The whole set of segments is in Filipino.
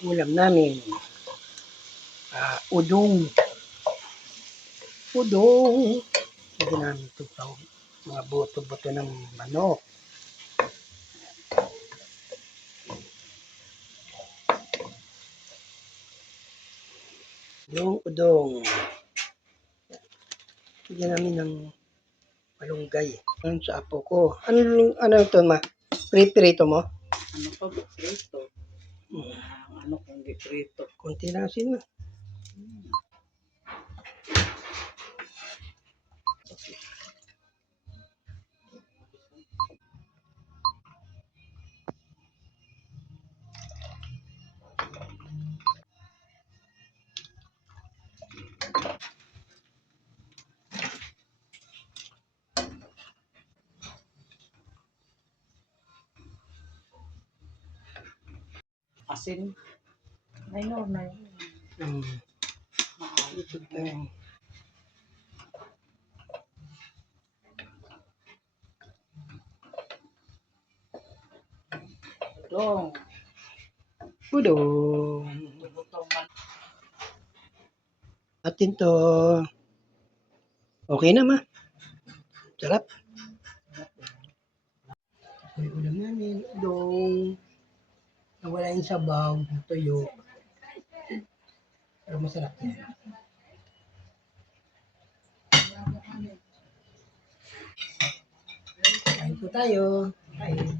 Ulam namin, udong. Udong. Lagyan namin ito sa mga buto-buto ng manok. Yung udong. Lagyan namin ng malunggay. Ano sa apo ko? Ano ito, ma? Prito mo? Ano pa ba? Prito. Ano kung giprito? Kunti lang asin, ma. Asin. Minor na yun. Ito tayo. Udong. Udong. Atin to. Okay na, ma. Sarap. Ito yung ulam namin. Udong. Nawala yung sabaw. Tuyo. Pero masarap yan. Kain po tayo. Kain.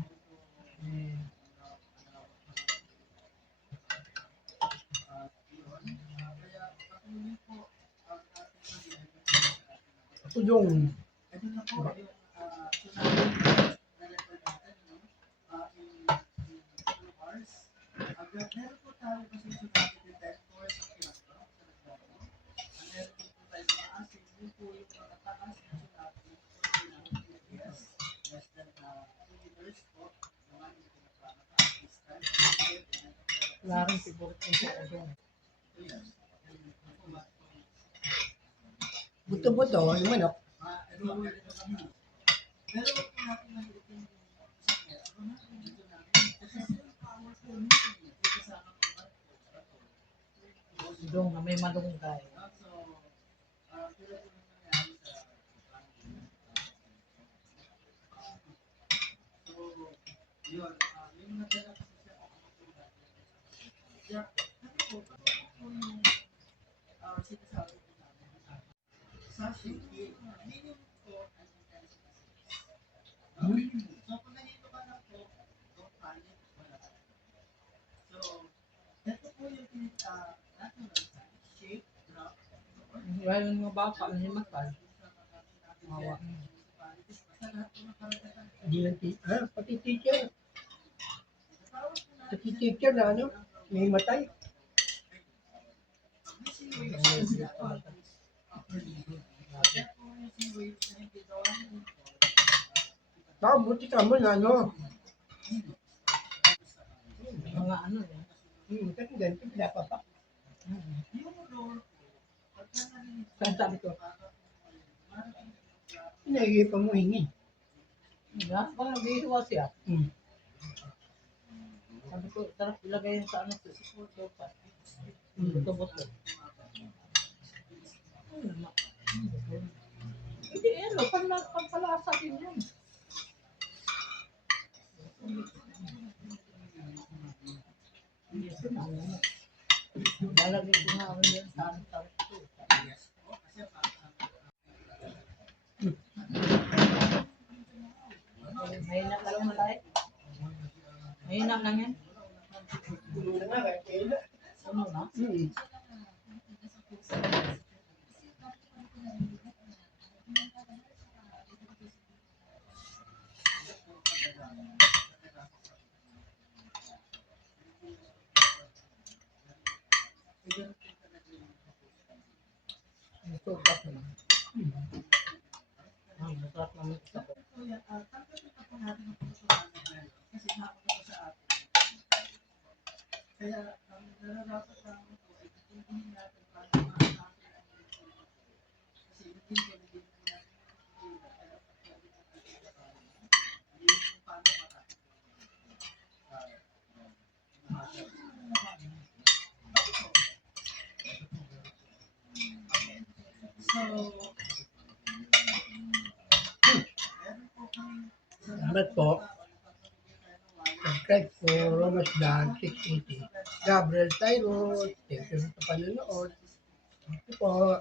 Udong. Wala rin siguro kung sa udong. Buto-buto. Yung manok. Udong na may malunggay. Wala yung mga baka, ano yung matal. Mawa. Hindi lang pati teacher. Pati teacher na ano, may matay. Buti ka mo na ano. Mga ano eh. Kasi ganito, pinapa pa. Saan sabi ko? Naiipang mo hingi. Yan, baka nag-iiwa siya. Hmm. Sabi ko, tara ilagay yun sa ano sa sopa. Buto-buto. Hindi, ano, pampalasa din yan. Lalagay ko nga ako yan sa ano sa ito. Mahina ka lang malay. Mahina lang yan. Puno na nga, kahit kailan. Ano na? Ito, bak naman. Masarap naman ito. Salamat po. Subscribe po, Romas Dan 680. Gabriel Tyrus. Thank you sa panonood. Thank you po.